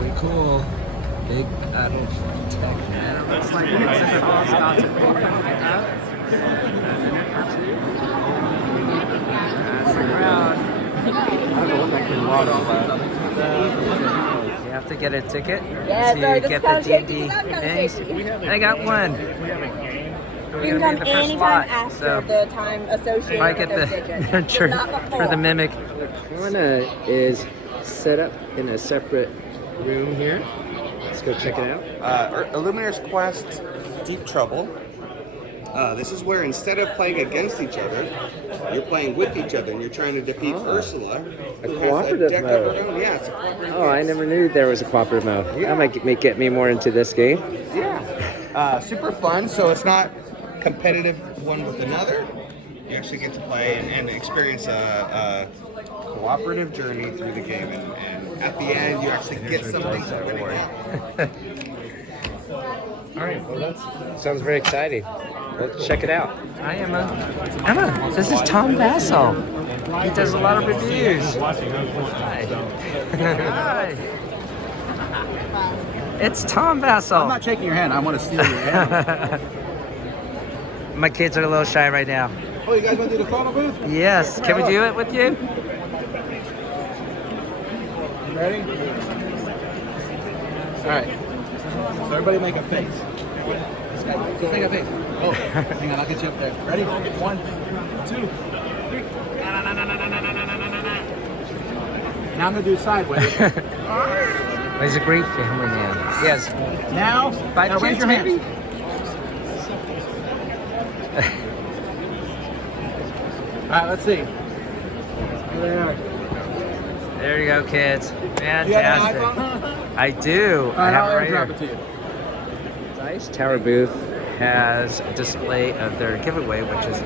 Pretty cool. Big adult tech. And it looks like the exhibit hall is about to open right now. That's the crowd. I don't know what that can walk about. You have to get a ticket to get the D&D things. I got one. You can come anytime after the time associated I get with the for the mimic. Lorcana is set up in a separate room here. Let's go check it out. Illuminator's Quest Deep Trouble. This is where instead of playing against each other, you're playing with each other and you're trying to defeat Ursula. A cooperative mode. Yeah, it's a cooperative Oh, I never knew there was a cooperative mode. Yeah. That might get me more into this game. Yeah. Super fun, so it's not competitive one with another. You actually get to play and experience a cooperative journey through the game, and at the end you actually get something to win it. All right, well that sounds very exciting. Let's check it out. Hi Emma. This is Tom Vasel. He does a lot of reviews. Hi. Hi. It's Tom Vasel. I'm not shaking your hand. I want to steal your hand. My kids are a little shy right now. Oh, you guys want to do the photo booth? Yes. Can we do it with you? You ready? All right. So everybody make a face. Just make a face. Oh, hang on. I'll get you up there. Ready? 1, 2, 3. Now I'm going to do sideways. He's a great family man. Yes. Now, raise your hands. All right, let's see. There you go, kids. Fantastic. You have an iPhone? I do. All right, I have I'll it right airdrop here. it to you. Dice Tower booth has a display of their giveaway, which is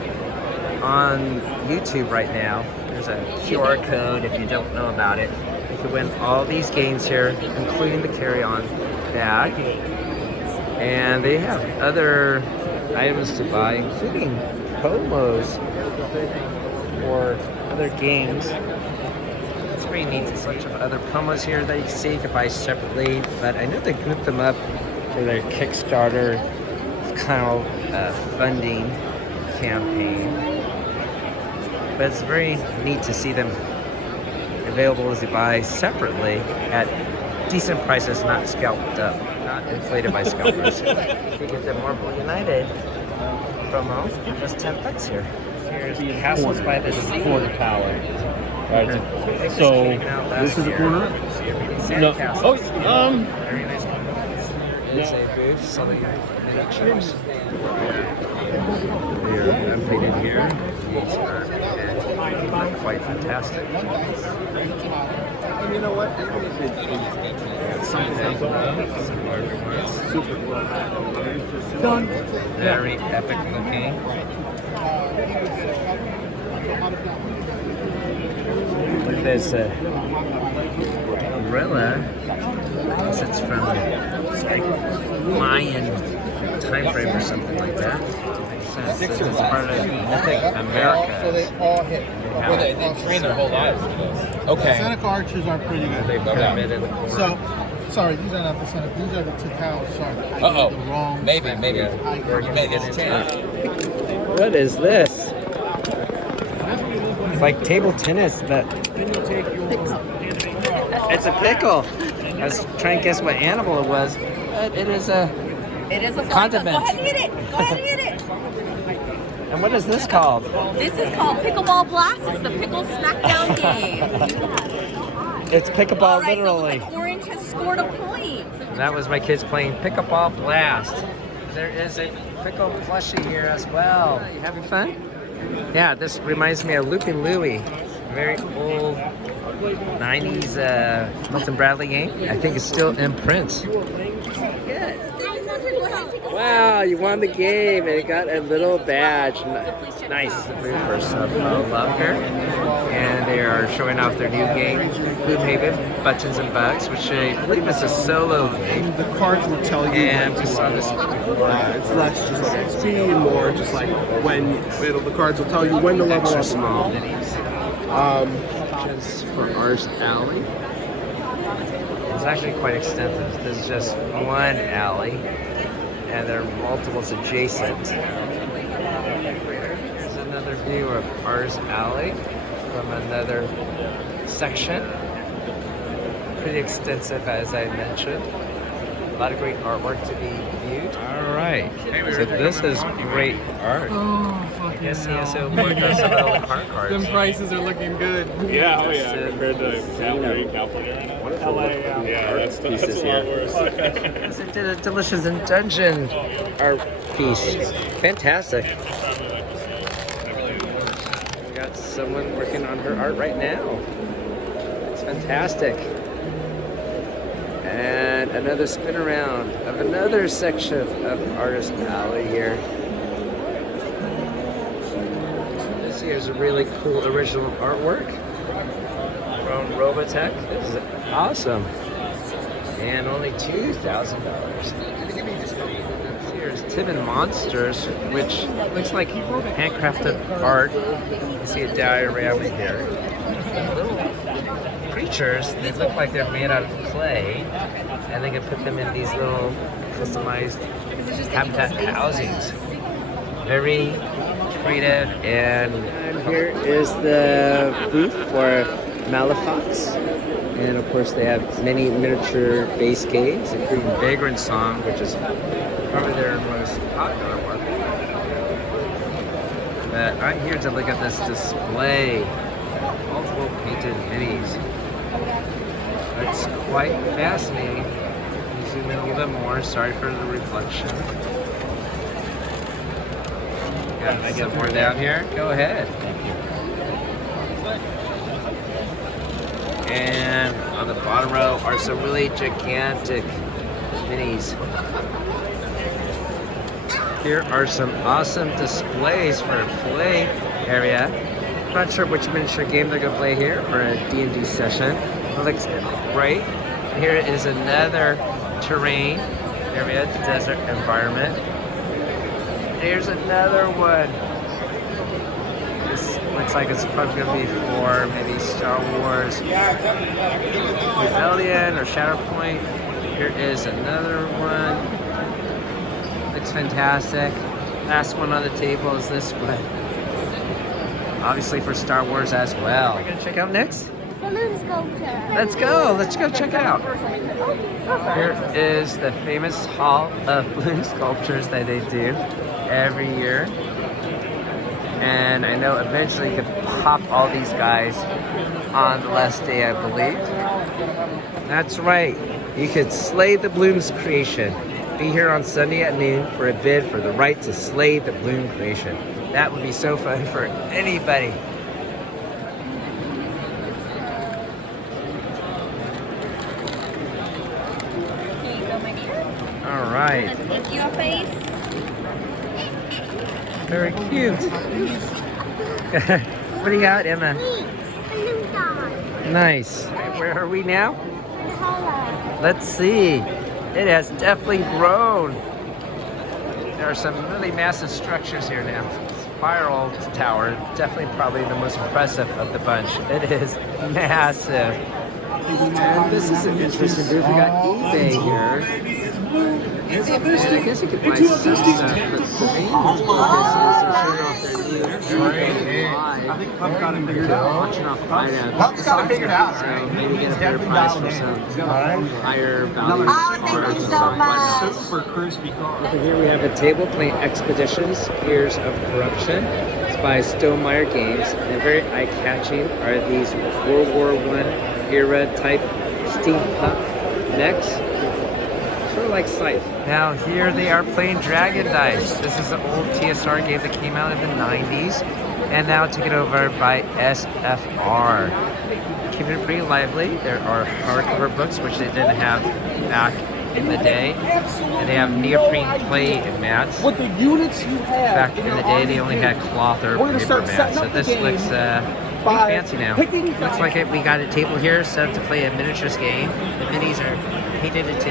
on YouTube right now. There's a QR code if you don't know about it. You can win all these games here, including the carry-on bag. And they have other items to buy, including promos for other games. It's pretty neat. There's a bunch of other promos here that you can see. You can buy separately, but I know they grouped them up for their Kickstarter kind of funding campaign. But it's very neat to see them available as you buy separately at decent prices, not scalped up, not inflated by scalpers. If you get the Marvel United promo, just $10 here. Here's Castles by the Sea. Corner tower. So this is the corner. No. Oh, Very nice one. There's a booth selling pictures. They're completed here. These are quite fantastic. And you know what? Even if it's something super cool. Done. Very epic looking. Look at this umbrella. I guess it's from Mayan time frame or something like that. It's part of Mythic America. So they all hit. well, they train their whole lives for this. Okay. Seneca archers are pretty good. They pyramid in the corner. So, sorry, these are not the Seneca. These are the Tikal sharks. Uh-oh. The wrong. Maybe. We're gonna Maybe get it's into it. What is this? It's like table tennis, but it's a pickle. I was trying to guess what animal it was, but it is a condiment. Go ahead and eat it. Go ahead and eat it. And what is this called? This is called Pickleball Blast. It's the pickle smackdown game. It's pickleball, All right, literally. so Orange has scored a point. That was my kids playing Pickleball Blast. There is a pickle plushie here as well. You having fun? Yeah, this reminds me of Looping Louie. Very old 90s Milton Bradley game. I think it's still in print. Good. Wow, you won the game and it got a little badge. Nice. The movers of love here. And they are showing off their new game, Gloomhaven, Buttons and Bugs, which I believe is a solo game. The cards will tell you And when we saw this before. it's less just like XP and more just like when the cards will tell you when to level Extra up. small minis. Just for Ars Alley. It's actually quite extensive. This is just one alley, and there are multiples adjacent. Here's another view of Ars Alley from another section. Pretty extensive, as I mentioned. A lot of great artwork to be viewed. All right. So this is great art. Oh, I guess he also worked on some of the card cards. them prices are looking good. Yeah, oh yeah, compared to California right now. LA, yeah, that's a lot worse. Yes, it did a delicious dungeon art piece. Fantastic. We got someone working on her art right now. It's fantastic. And another spin around of another section of Artist Alley here. This here is a really cool original artwork from Robotech. This is awesome. And only $2,000. Here's Tim and Monsters, which looks like handcrafted art. You see a diagram here. Little creatures, they look like they're made out of clay, and they can put them in these little customized habitat housings. Very creative. And here is the booth for Malafox. And of course they have many miniature base games, including Vagrant Song, which is probably their most popular one. But I'm here to look at this display. Multiple painted minis. It's quite fascinating. You zoom in a little bit more. Sorry for the reflection. Got some more down here. Go ahead. And on the bottom row are some really gigantic minis. Here are some awesome displays for a play area. I'm not sure which miniature game they're gonna play here for a D&D session. It looks great. Here is another terrain area, desert environment. Here's another one. This looks like it's probably gonna be for maybe Star Wars Rebellion or Shatterpoint. Here is another one. Looks fantastic. Last one on the table is this one. Obviously for Star Wars as well. We're gonna check out next? Balloon sculpture. Let's go check out. Here is the famous Hall of Balloon Sculptures that they do every year. And I know eventually you can pop all these guys on the last day, I believe. That's right. You could slay the balloons creation. Be here on Sunday at noon for a bid for the right to slay the balloon creation. That would be so fun for anybody. Here you go, my dear. All right. Let's lick your face. Very cute. What do you got, Emma? Balloon dog. Nice. Where are we now? Color. Let's see. It has definitely grown. There are some really massive structures here now. Spiral Tower, definitely probably the most impressive of the bunch. It is massive. And this is an interesting booth. We got eBay here. And I guess you could buy some stuff, but the main focus is to show off their new I think Pup's got it figured out. auction off items. Pup's got it figured out, So right? maybe get a better price for some higher value Oh, thank you cards and so stuff. much. Super crispy car. Over here we have a table playing Expeditions, Years of Corruption. It's by Stonemaier Games. And very eye-catching are these World War I era type steampunk mechs. Sort of like Scythe. Now here they are playing Dragon Dice. This is an old TSR game that came out in the 90s and now taken over by SFR. Keeping it pretty lively. There are hardcover books, which they didn't have back in the day. And they have neoprene play mats. With the units you have. Back in the day, they only had cloth or We're gonna paper start mats. setting So up this the game looks pretty by fancy now. picking Looks like we got a table here set up to play a miniatures game. The minis are painted into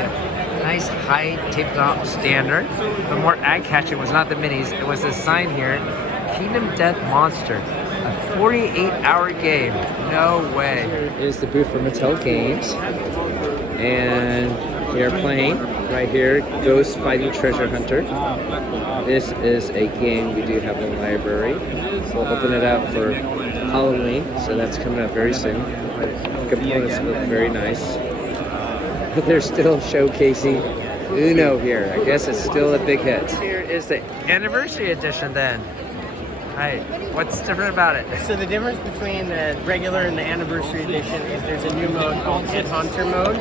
nice high tabletop standard. But more eye-catching was not the minis. It was this sign here, Kingdom Death Monster. A 48-hour game. No way. Here is the booth for Mattel Games. And we are playing right here, Ghost Fighting Treasure Hunter. This is a game we do have in the library. We'll open it up for Halloween, so that's coming up very soon. The components look very nice. But they're still showcasing Uno here. I guess it's still a big hit. Here is the anniversary edition then. Alright, what's different about it? So the difference between the regular and the anniversary edition is there's a new mode called Headhunter mode,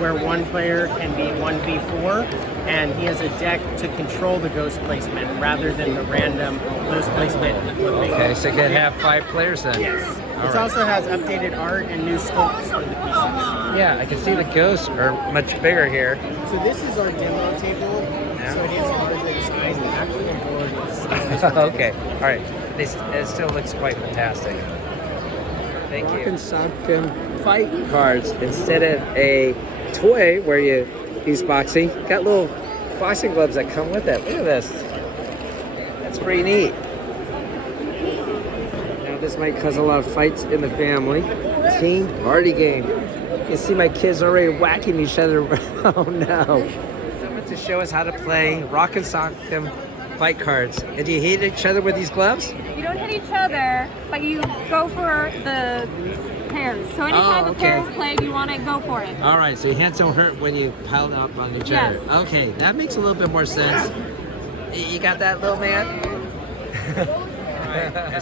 where one player can be 1v4, and he has a deck to control the ghost placement rather than the random ghost placement. Okay, so you can have 5 players then? Yes. All It right. also has updated art and new sculpts for the pieces. Yeah, I can see the ghosts are much bigger here. So this is our demo table, so it is larger in size, and actually the board is Okay, all right. It still looks quite fantastic. Thank you. Sock'em fight cards instead of a toy where you use boxing. Got little boxing gloves that come with it. Look at this. That's pretty neat. Now this might cause a lot of fights in the family. Team party game. You can see my kids already whacking each other. Oh no. Someone to show us how to play Rock and Sock'em fight cards. And do you hit each other with these gloves? You don't hit each other, but you go for the pairs. So anytime the pairs play, you want to go for it. All right, so your hands don't hurt when you pile up on each Yes. other. Okay, that makes a little bit more sense. You got that, little man?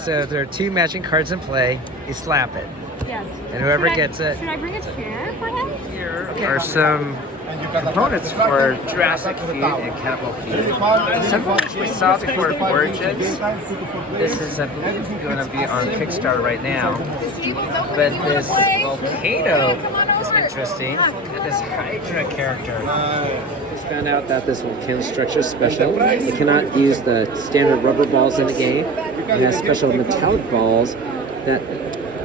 So if there are 2 matching cards in play, you slap it. Yes. And whoever Should I- gets it. Should I bring a chair for him? Here are some components for Jurassic Feud and Cannibal Feud. Some of which we saw before Origins. This is, I believe, going to be on Kickstarter right now. But this volcano is interesting. And this Hydra character. Just found out that this volcano structure is special. You cannot use the standard rubber balls in the game. It has special metallic balls that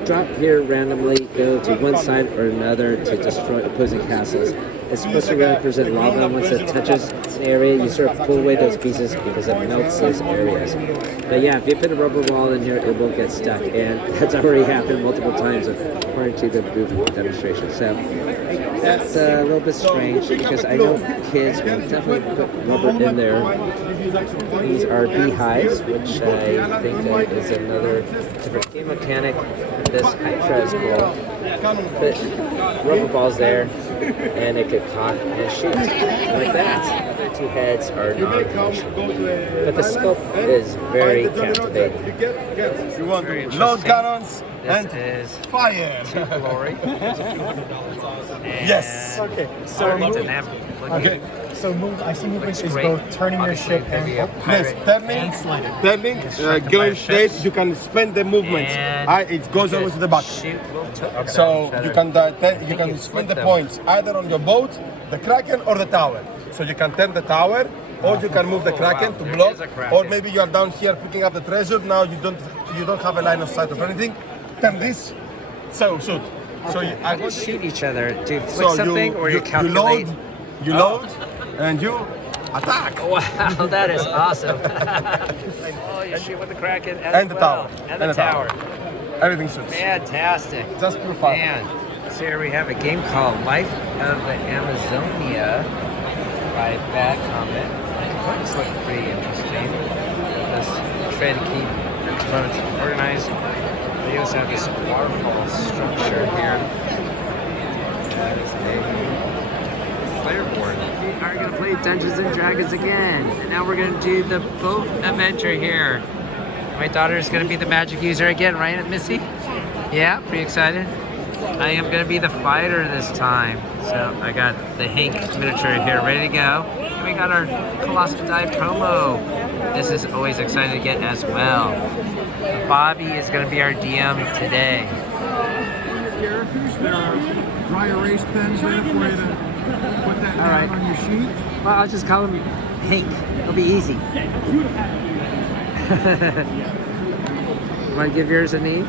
drop here randomly, go to one side or another to destroy opposing castles. It's supposed to represent lava. Once it touches an area, you sort of pull away those pieces because it melts those areas. But yeah, if you put a rubber ball in here, it will get stuck. And that's already happened multiple times according to the booth demonstration. So that's a little bit strange because I know kids will definitely put rubber in there. These are beehives, which I think is another different game mechanic. This Hydra is cool. Put rubber balls there, and it could cock and shoot like that. The other 2 heads are non-functional, but the scope is very captivating. You want Very to load interesting. cannons and This is fire. Glory. Yes. Okay, so Okay. So I see movement Looks is great. both turning your Obviously, ship maybe and a Yes, pirate turning, going straight, you can spend the movements. And It goes always to the back. shoot little tokens So at each you other. can you can can flip spend the them. points either on your boat, the Kraken, or the tower. So you can turn the tower, or you can move the Kraken to There block, is a Kraken. or maybe you are down here picking up the treasure. Now you don't have a line of sight of anything. Turn this, so shoot. So you, How do you shoot each other? Do you so flick something or you calculate? you load, and you attack. Wow, that is awesome. Oh, you shoot with the Kraken And the tower. And the tower. Everything suits. Fantastic. Just pure fun. Man. So here we have a game called Life of the Amazonia by Bad Comment. The components look pretty interesting. Just try to keep the components organized. They also have this waterfall structure here. That is a player board. We're going to play Dungeons and Dragons again. And now we're going to do the boat adventure here. My daughter is going to be the magic user again, right, Missy? Yeah, pretty excited. I am going to be the fighter this time. So I got the Hank miniature here ready to go. And we got our Colossal Die promo. This is always exciting to get as well. Bobby is going to be our DM today. Characters, there are dry erase pens there for you to put that down on your sheet. Well, I'll just call him Hank. It'll be easy. Want to give yours a name?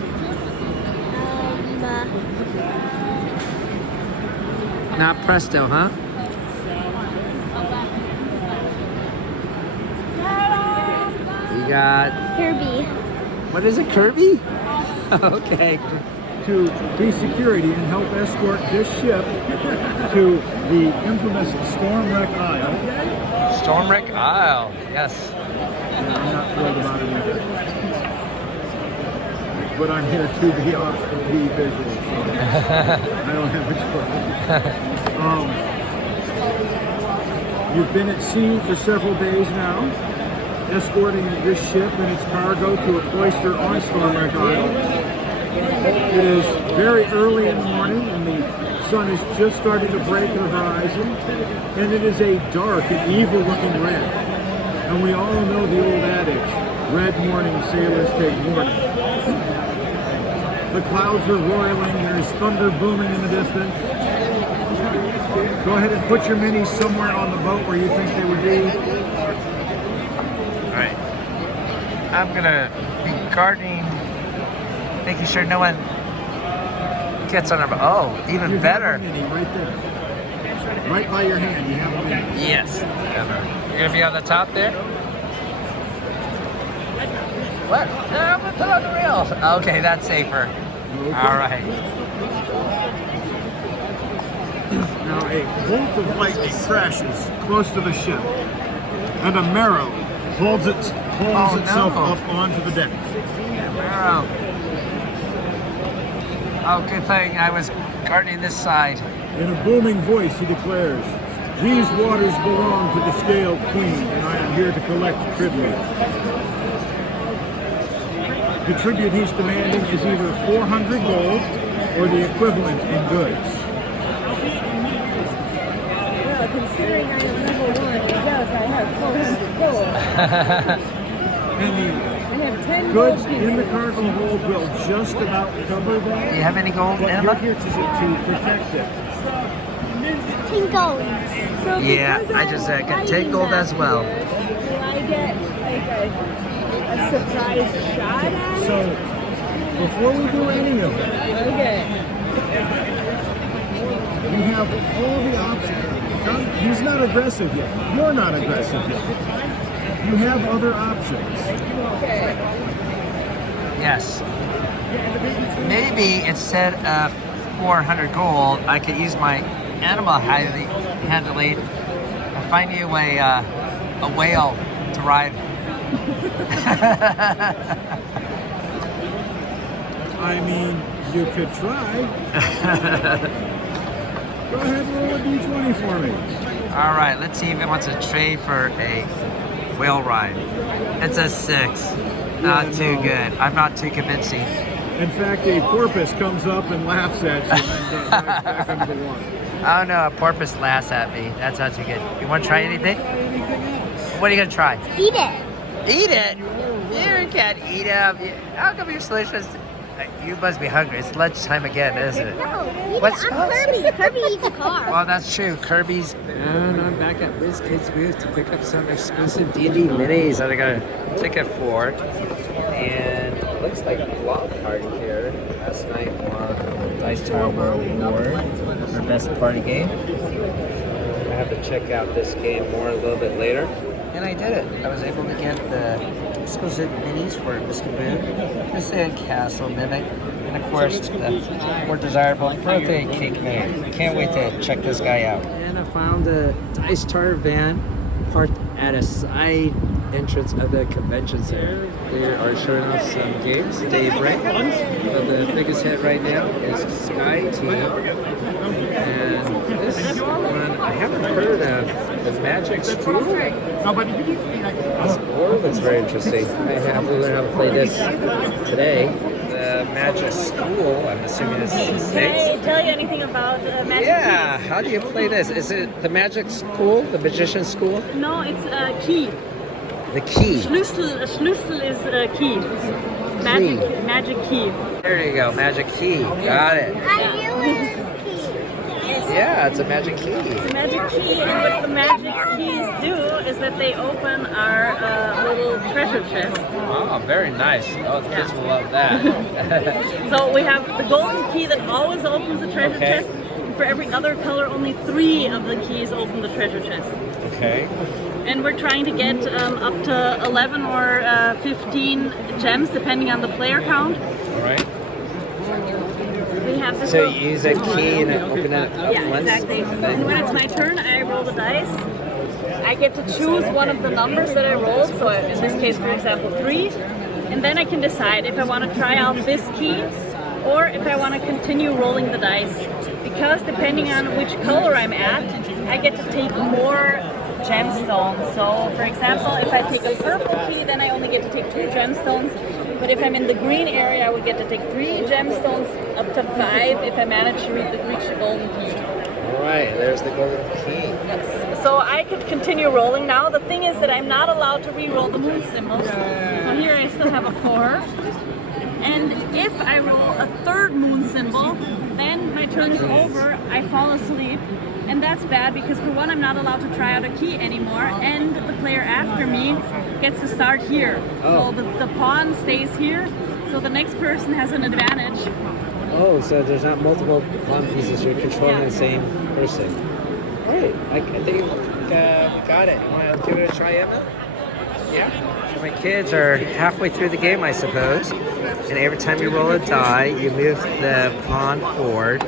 Not Presto, huh? You got... Kirby. What is it, Kirby? Okay. to be security and help escort this ship to the infamous Stormwreck Isle. Stormwreck Isle, yes. And I'm not thrilled about it either. But I'm here to be visual, so I don't have a choice. You've been at sea for several days now, escorting this ship and its cargo to a cloister on Stormwreck Isle. It is very early in the morning and the sun is just starting to break the horizon, and it is a dark and evil looking red. And we all know the old adage, red morning sailors take warning. The clouds are roiling, there's thunder booming in the distance. Go ahead and put your minis somewhere on the boat where you think they would be. Alright. I'm gonna be guarding, making sure no one gets on our boat. Oh, even better. You have a mini right there. Right by your hand, you have a mini. Yes. You're gonna be on the top there? What? No, I'm gonna put on the rail. Okay, that's safer. Okay. Alright. Now a bolt of lightning crashes close to the ship, and a marrow pulls itself up onto the deck. Marrow. Oh, good thing I was guarding this side. In a booming voice, he declares, "These waters belong to the Scaled Queen, and I am here to collect tribute." The tribute he's demanding is either 400 gold or the equivalent in goods. Well, considering I am level 1, yes, I have 400 gold. And the I have 10 goods gold in the cargo hold will just about cover that. Do you have any gold, But Anima? you're here to protect it. 10 gold. So Yeah, because I just I'm got 10 riding gold that as well. here, will I get like a surprise shot at it? So, before we do any of that, Okay. you have all the options. He's not aggressive yet. You're not aggressive yet. You have other options. Okay. Yes. Maybe instead of 400 gold, I could use my animal handling and find you a whale to ride. I mean, you could try. Go ahead and roll a d20 for me. All right, let's see if it wants to trade for a whale ride. It's a 6. Not too good. I'm not too convincing. In fact, a porpoise comes up and laughs at you and dives back under the water. Oh no, a porpoise laughs at me. That's not too good. You want to try anything? What are you gonna try? Eat it. Eat it? You can't eat them. How come you're delicious? You must be hungry. It's lunchtime again, isn't it? No, eat What's it. I'm Kirby. Kirby eats a car. Well, that's true. Kirby's. And I'm back at Wizkids booth to pick up some exclusive D&D minis that I got a ticket for. And it looks like a block party here. Last night won Dice Tower World Award for best party game. I have to check out this game more a little bit later. And I did it. I was able to get the exclusive minis for Wizkids, the Sand Castle Mimic, and of course the more desirable birthday cake mini. I can't wait to check this guy out. And I found a Dice Tower van parked at a side entrance of the convention center. They are showing off some games. Daybreak. The biggest hit right now is Sky Team. And this one I haven't heard of. The Magic School? This board looks very interesting. I have to learn how to play this today. The Magic School, I'm assuming is 6. Can I tell you anything about magic? Yeah, how do you play this? Is it the Magic School, the Magician School? No, it's a key. The key. Schlüssel is a key. Magic key. There you go, Magic Key. Got it. I knew it was key. Yeah, it's a magic key. It's a magic key, and what the magic keys do is that they open our little treasure chest. Oh, very nice. Oh, the kids will love that. So we have the golden key that always opens the treasure chest. And for every other color, only 3 of the keys open the treasure chest. Okay. And we're trying to get up to 11 or 15 gems, depending on the player count. All right. have this. So you use a key and open it up Yeah, once? exactly. and And then- when it's my turn, I roll the dice. I get to choose one of the numbers that I rolled, so in this case, for example, 3. And then I can decide if I want to try out this key or if I want to continue rolling the dice. Because depending on which color I'm at, I get to take more gemstones. So, for example, if I take a purple key, then I only get to take 2 gemstones. But if I'm in the green area, I would get to take 3 gemstones, up to 5 if I manage to reach the golden key. All right, there's the golden key. Yes. So I could continue rolling now. The thing is that I'm not allowed to re-roll the moon symbols. So here I still have a 4. And if I roll a 3rd moon symbol, then my turn is over. I fall asleep. And that's bad because for one, I'm not allowed to try out a key anymore. And the player after me gets to start here. So the pawn stays here. So the next person has an advantage. Oh, so there's not multiple pawn pieces. You're controlling the same person. All right, I think we got it. You want to give it a try, Emma? Yeah. So my kids are halfway through the game, I suppose. And every time you roll a die, you move the pawn forward.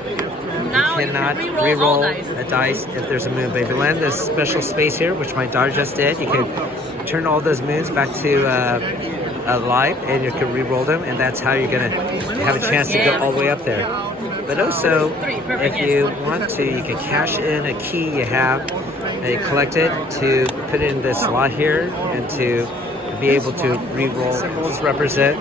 Now You cannot you can re-roll all dice. a dice if there's a moon. But if you land this special space here, which my daughter just did, you can turn all those moons back to life, and you can re-roll them, and that's how you're gonna have a chance to go all the way up there. But also, if you want to, you can cash in a key you have and you collect it to put it in this slot here, and to be able to re-roll. Symbols represent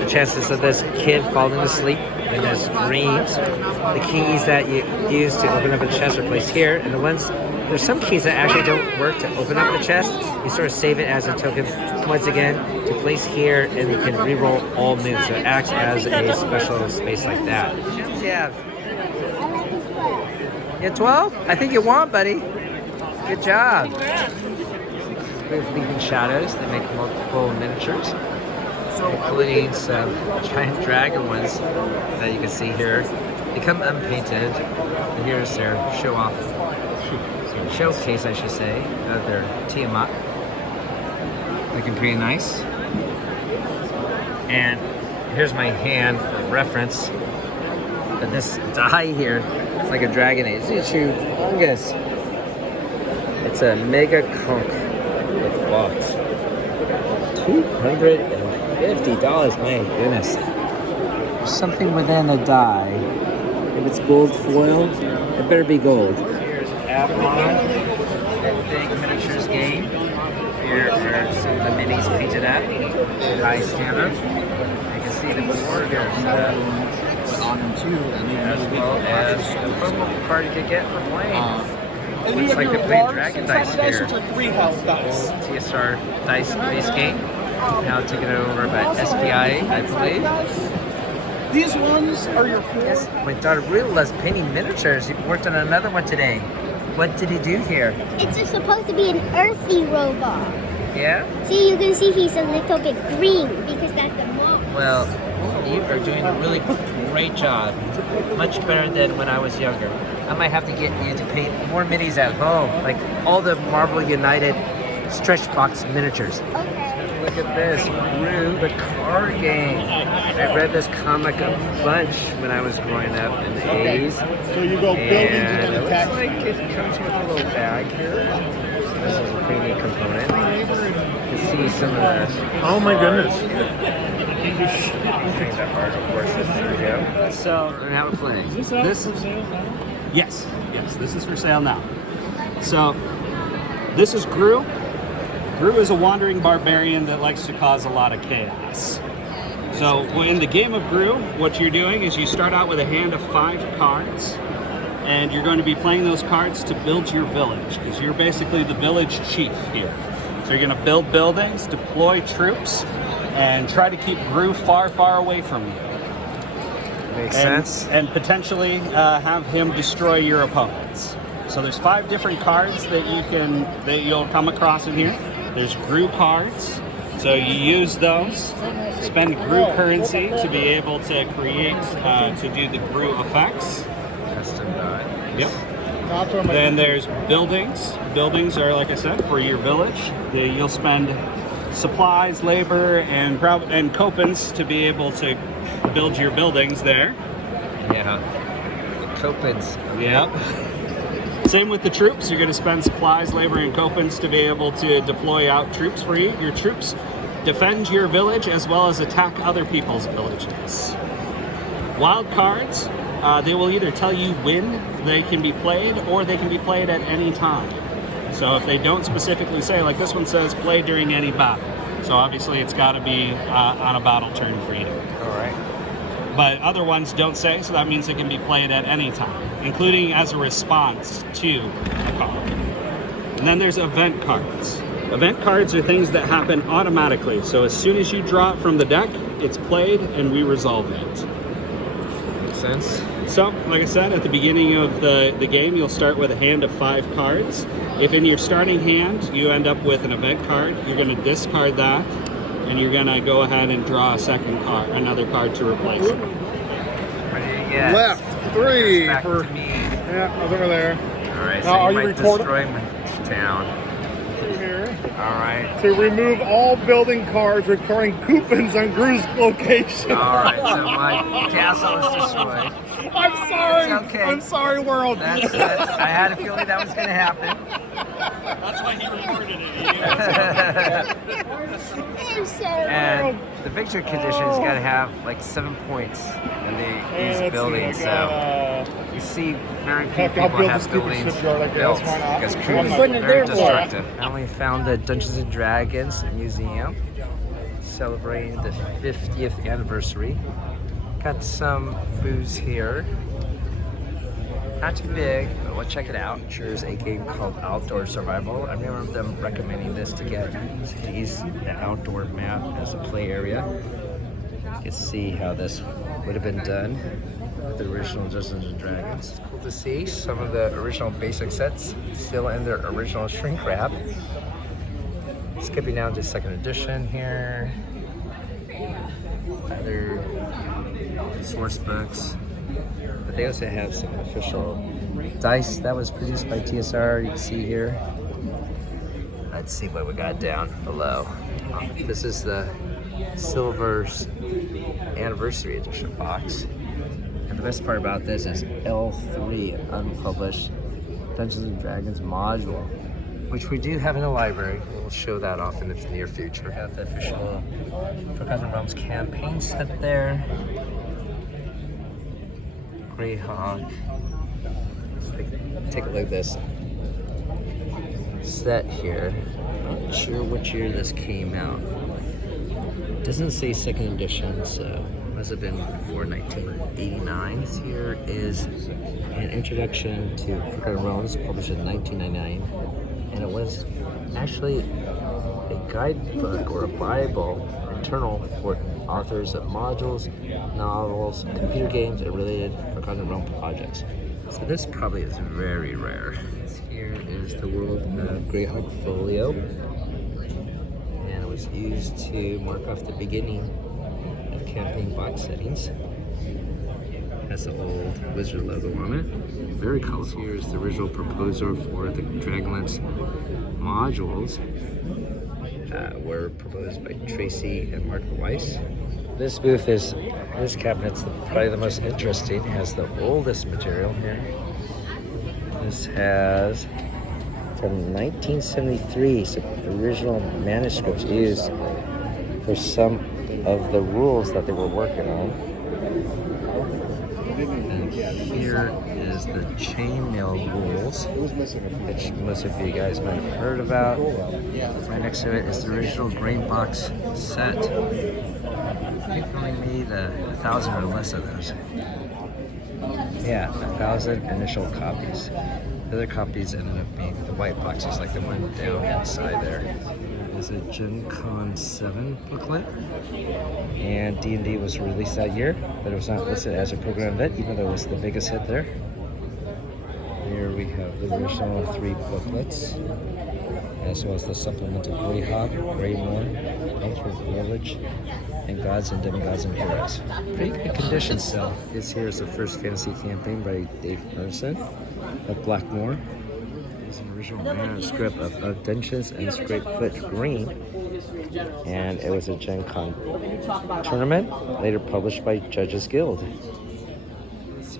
the chances of this kid falling asleep in his dreams. The keys that you use to open up a chest are placed here, and the ones, there's some keys that actually don't work to open up the chest. You sort of save it as a token once again to place here, and you can re-roll all moves. So it acts as a special space like that. Yeah. You have 12? I think you won, buddy. Good job. With leaving shadows, they make multiple miniatures, including some giant dragon ones that you can see here. They come unpainted. And here's their showcase, I should say, of their Tiamat. Looking pretty nice. And here's my hand for reference. But this die here, it's like a dragon age. It's humongous. It's a mega conch with blocks. $250, my goodness. There's something within a die. If it's gold foil, it better be gold. Here's Avalon, that big miniatures game. Here are some of the minis painted up. High standard. You can see the board. There's on them too, as well as the promo card you could get for playing. And Looks like they're playing dragon dice here. Treehouse dice. TSR dice base game. Now taking it over by SPI, I believe. These ones are your 4. Yes, my daughter really loves painting miniatures. He worked on another one today. What did he do here? It's just supposed to be an earthy robot. Yeah? See, you can see he's a little bit green because that's the moss. Well, you are doing a really great job. Much better than when I was younger. I might have to get you to paint more minis at home, like all the Marvel United stretch box miniatures. Okay. Look at this, Groo, the card game. I read this comic a bunch when I was growing up in the 80s. So you go buildings and then it attack. looks like it comes with a little bag here. This is a pretty neat component. You can see some of the... Oh my goodness. Things that are, of course, this is the video. So, learn how to play. Yes, this is for sale now. So, this is Groo. Groo is a wandering barbarian that likes to cause a lot of chaos. So, in the game of Groo, what you're doing is you start out with a hand of 5 cards, and you're going to be playing those cards to build your village, because you're basically the village chief here. So you're going to build buildings, deploy troops, and try to keep Groo far, far away from you. Makes sense. And potentially have him destroy your opponents. So there's 5 different cards that you'll come across in here. There's Groo cards. So you use those, spend Groo currency to be able to create, to do the Groo effects. Custom die. Yep. Then there's buildings. Buildings are, like I said, for your village. You'll spend supplies, labor, and coupons to be able to build your buildings there. Yeah. The Copens. Yep. Same with the troops. You're going to spend supplies, labor, and copens to be able to deploy out troops for you. Your troops defend your village as well as attack other people's villages. Wild cards, they will either tell you when they can be played or they can be played at any time. So if they don't specifically say, like this one says, play during any battle. So obviously it's got to be on a battle turn for you. All right. But other ones don't say, so that means it can be played at any time, including as a response to a card. And then there's event cards. Event cards are things that happen automatically. So as soon as you draw it from the deck, it's played and we resolve it. Makes sense. So, like I said, at the beginning of the game, you'll start with a hand of 5 cards. If in your starting hand you end up with an event card, you're going to discard that, and you're going to go ahead and draw a second card, another card to replace it. Ready to get Left 3 back for. to me. Yeah, I was over there. All right, Now, so are you you might recording? destroy my town. Here. All right. To remove all building cards requiring coupons on Groo's location. All right, so my castle is destroyed. I'm sorry. It's okay. I'm sorry, world. That's, I had a feeling that was going to happen. That's why he recorded it. I'm so And the victory condition's got to have like 7 points in these buildings. So you see very few Heck, I'll people build have the stupid buildings shipyard, I guess. built Why not? because I'm Groo putting is it very there for destructive. I only found the Dungeons and Dragons Museum celebrating the 50th anniversary. Got some booze here. Not too big, but we'll check it out. There's a game called Outdoor Survival. I remember them recommending this to get the outdoor map as a play area. You can see how this would have been done with the original Dungeons and Dragons. It's cool to see some of the original basic sets still in their original shrink wrap. Skipping down to 2nd edition here. Other source books. But they also have some official dice that was produced by TSR. You can see here. Let's see what we got down below. This is the Silver's Anniversary Edition box. And the best part about this is L3, an unpublished Dungeons and Dragons module, which we do have in the library. We'll show that off in the near future. Got the official Forgotten Realms campaign set there. Greyhawk. Take a look at this set here. Not sure which year this came out. It doesn't say 2nd edition, so it must have been before 1989. This here is an introduction to Forgotten Realms, published in 1999, and it was actually a guidebook or a Bible internal for authors of modules, novels, computer games, and related Forgotten Realm projects. So this probably is very rare. Here is the World of Greyhawk Folio, and it was used to mark off the beginning of campaign box settings. Has the old wizard logo on it. Very colorful. Here's the original proposal for the Dragonlance modules. Were proposed by Tracy and Mark Weiss. This booth is, this cabinet's probably the most interesting. It has the oldest material here. This has from 1973 some original manuscripts used for some of the rules that they were working on. And here is the chainmail rules, which most of you guys might have heard about. Right next to it is the original grain box set. I think they only made 1,000 or less of those. Yeah, 1,000 initial copies. The other copies ended up being the white boxes, like the one down inside there. There's a GenCon 7 booklet, and D&D was released that year, but it was not listed as a program event, even though it was the biggest hit there. Here we have the original 3 booklets, as well as the supplemental Greyhawk, Greymore, Ultimate Village, and Gods and Demigods and Heroes. Pretty good condition still. This here is the first fantasy campaign by Dave Merson of Blackmore. It's an original manuscript of Dungeons and Scrapefoot Green, and it was a GenCon tournament, later published by Judges Guild.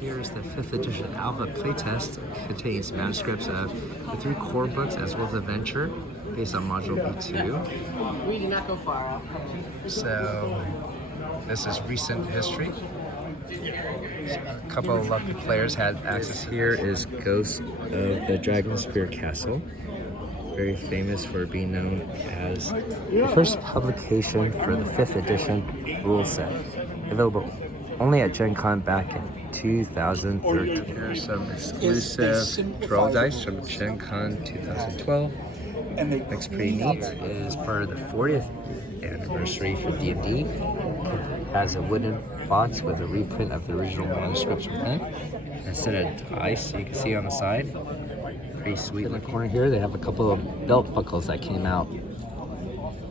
Here's the 5th edition Alpha playtest. It contains manuscripts of the 3 core books as well as Adventure, based on Module B2. We did not go far off. So, this is recent history. A couple of lucky players had access. Here is Ghost of the Dragonspear Castle. Very famous for being known as the first publication for the 5th edition rule set. Available only at GenCon back in 2013. Here are some exclusive draw dice from GenCon 2012. Looks pretty neat. It is part of the 40th anniversary for D&D. Has a wooden box with a reprint of the original manuscripts within. Instead of dice, you can see on the side. Pretty sweet. In the corner here, they have a couple of belt buckles that came out.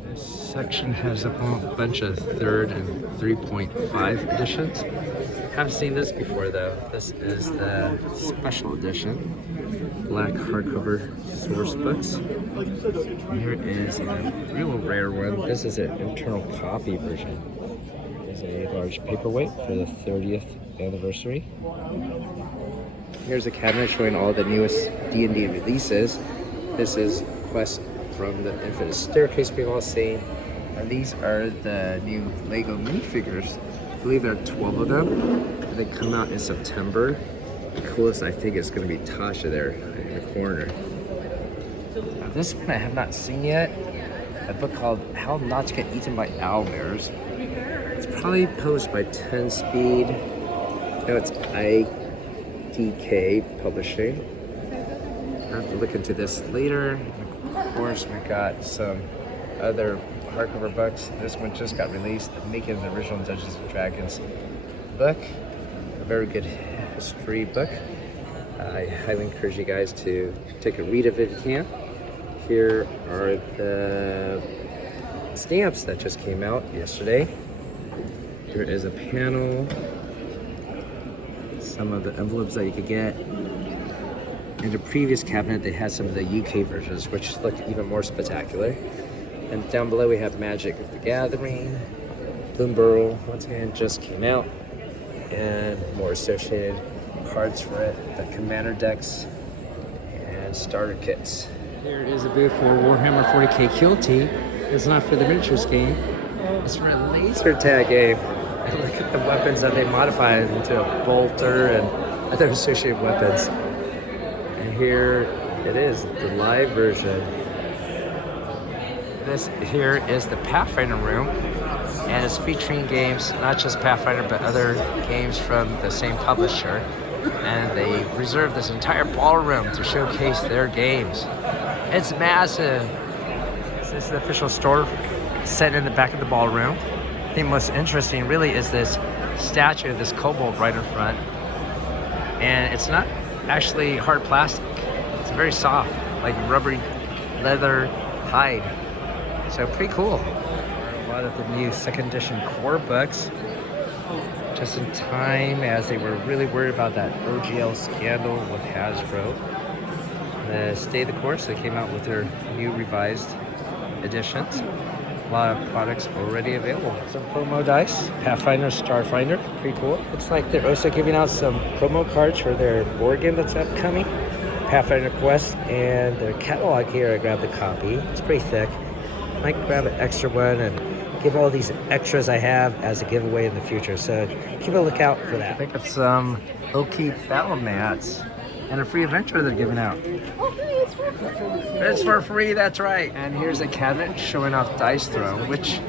This section has a bunch of 3rd and 3.5 editions. Haven't seen this before though. This is the special edition. Black hardcover source books. Here is a real rare one. This is an internal copy version. There's a large paperweight for the 30th anniversary. Here's a cabinet showing all the newest D&D releases. This is Quest from the Infinite Staircase we've all seen. And these are the new Lego minifigures. I believe there are 12 of them. And they come out in September. The coolest I think is going to be Tasha there in the corner. Now this one I have not seen yet. A book called How Not to Get Eaten by Owlbears. It's probably published by 10 Speed. No, it's IDK Publishing. I have to look into this later. Of course, we got some other hardcover books. This one just got released, Making the Original Dungeons & Dragons book. A very good history book. I highly encourage you guys to take a read of it if you can. Here are the stamps that just came out yesterday. Here is a panel. Some of the envelopes that you could get. In the previous cabinet, they had some of the UK versions, which look even more spectacular. And down below, we have Magic the Gathering. Bloomburrow, once again, just came out. And more associated cards for it. The Commander decks and starter kits. Here is a booth for Warhammer 40k Kill Team. It's not for the miniatures game. It's for a laser tag game. And look at the weapons that they modified into a bolter and other associated weapons. And here it is, the live version. This here is the Pathfinder room, and it's featuring games, not just Pathfinder, but other games from the same publisher. And they reserved this entire ballroom to showcase their games. It's massive. This is the official store set in the back of the ballroom. I think most interesting really is this statue of this kobold right in front. And it's not actually hard plastic. It's very soft, like rubbery leather hide. So pretty cool. A lot of the new 2nd edition core books, just in time as they were really worried about that OGL scandal with Hasbro. Stay the course, they came out with their new revised editions. A lot of products already available. Some promo dice, Pathfinder, Starfinder, pretty cool. Looks like they're also giving out some promo cards for their board game that's upcoming. Pathfinder Quest, and their catalog here, I grabbed a copy. It's pretty thick. Might grab an extra one and give all these extras I have as a giveaway in the future. So keep a lookout for that. Pick up some low-key battle mats and a free adventure they're giving out. It's for free, that's right. And here's a cabinet showing off Dice Throne, which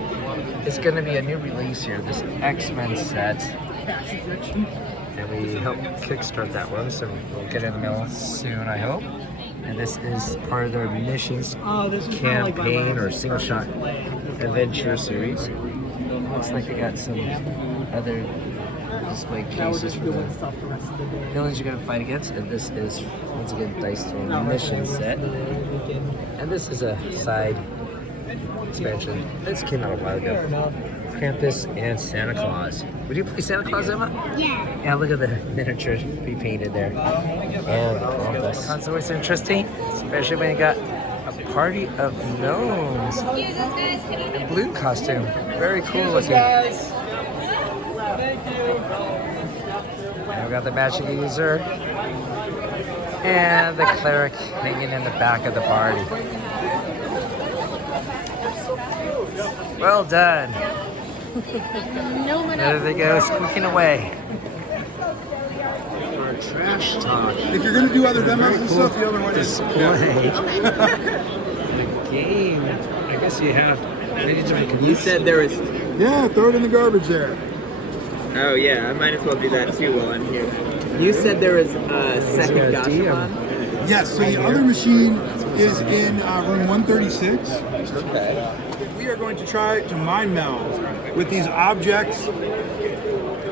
is going to be a new release here. This X-Men set. And we helped kickstart that one, so we'll get it in the mail soon, I hope. And this is part of their missions campaign or single shot adventure series. Looks like they got some other display cases for the villains you're gonna fight against. And this is once again Dice Throne mission set. And this is a side expansion. This came out a while ago. Krampus and Santa Claus. Would you play Santa Claus, Emma? Yeah. Yeah, look at the miniature repainted there. And Krampus. That's always interesting, especially when you got a party of gnomes. A blue costume. Very cool looking. And got the magic user and the cleric hanging in the back of the party. Well done. There they go, squeaking away. For trash talk. If you're going to do other demos and stuff, the other one is display. The game. I guess you have many different components. You said there was. Yeah, throw it in the garbage there. Oh yeah, I might as well do that too while I'm here. You said there was a second Gashapon? Yes, so the other machine is in room 136. Okay. We are going to try to mind meld with these objects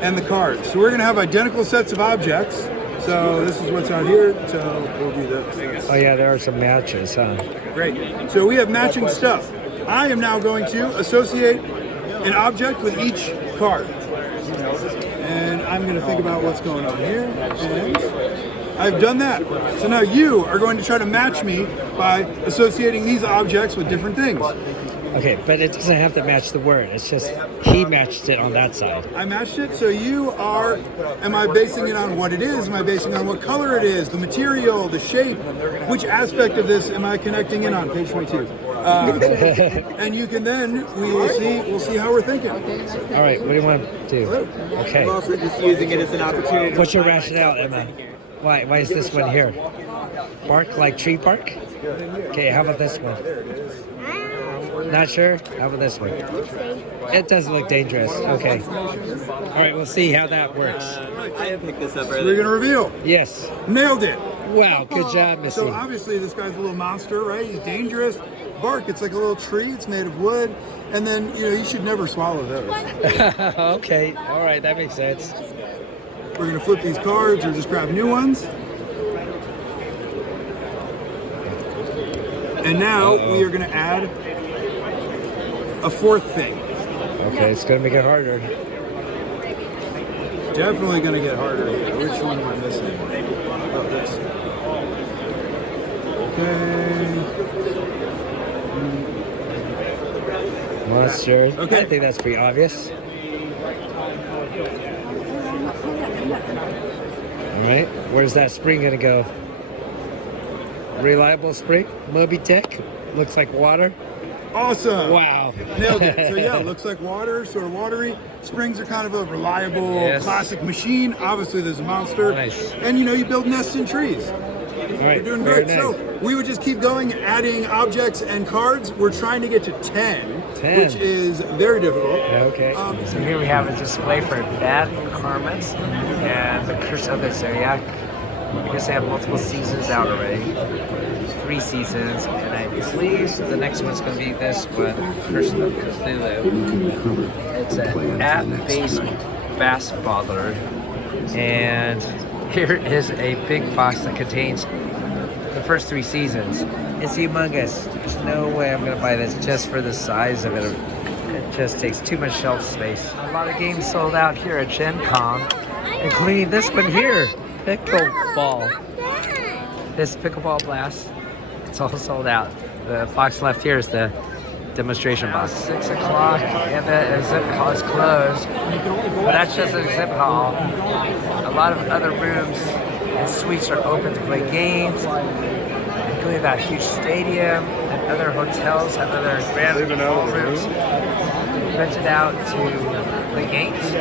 and the cards. So we're going to have identical sets of objects. So this is what's out here, so we'll do this. Oh yeah, there are some matches, huh? Great. So we have matching stuff. I am now going to associate an object with each card. And I'm going to think about what's going on here. And I've done that. So now you are going to try to match me by associating these objects with different things. Okay, but it doesn't have to match the word. It's just he matched it on that side. I matched it, so you are, am I basing it on what it is? Am I basing it on what color it is, the material, the shape? Which aspect of this am I connecting in on? Page 22. And you can then, we'll see how we're thinking. All right, what do you want to do? Okay. I'm also just using it as an opportunity. What's your rationale, Emma? Why is this one here? Bark like tree bark? Okay, how about this one? Not sure? How about this one? It doesn't look dangerous. Okay. All right, we'll see how that works. I picked this up So earlier. we're going to reveal. Yes. Nailed it. Wow, good job, Missy. So obviously this guy's a little monster, right? He's dangerous. Bark, it's like a little tree. It's made of wood. And then, you should never swallow those. Okay, all right, that makes sense. We're going to flip these cards or just grab new ones. And now we are going to add a fourth thing. Okay, it's going to make it harder. Definitely going to get harder here. Which one am I missing? Oh, this. Okay. Monster. Okay. I think that's pretty obvious. All right, where's that spring going to go? Reliable spring? Moby Tech? Looks like water. Awesome. Wow. Nailed it. So yeah, it looks like water, sort of watery. Springs are kind of a reliable, classic machine. Obviously there's a monster. Nice. And you build nests in trees. All right, We're doing very great. nice. So we would just keep going, adding objects and cards. We're trying to get to 10, 10. which is very difficult. Okay. So here we have a display for bad karmas and the Curse of the Zodiac. I guess they have multiple seasons out already. 3 seasons, and I believe the next one's going to be this one, Curse of Cthulhu. It's an app-based Vasel, and here is a big box that contains the first 3 seasons. It's humongous. There's no way I'm going to buy this just for the size of it. It just takes too much shelf space. A lot of games sold out here at GenCon, including this one here, Pickleball. This Pickleball Blast, it's all sold out. The box left here is the demonstration box. 6 o'clock and the exhibit hall is closed, but that's just an exhibit hall. A lot of other rooms and suites are open to play games, including that huge stadium, and other hotels have other grand rooms rented out to play games.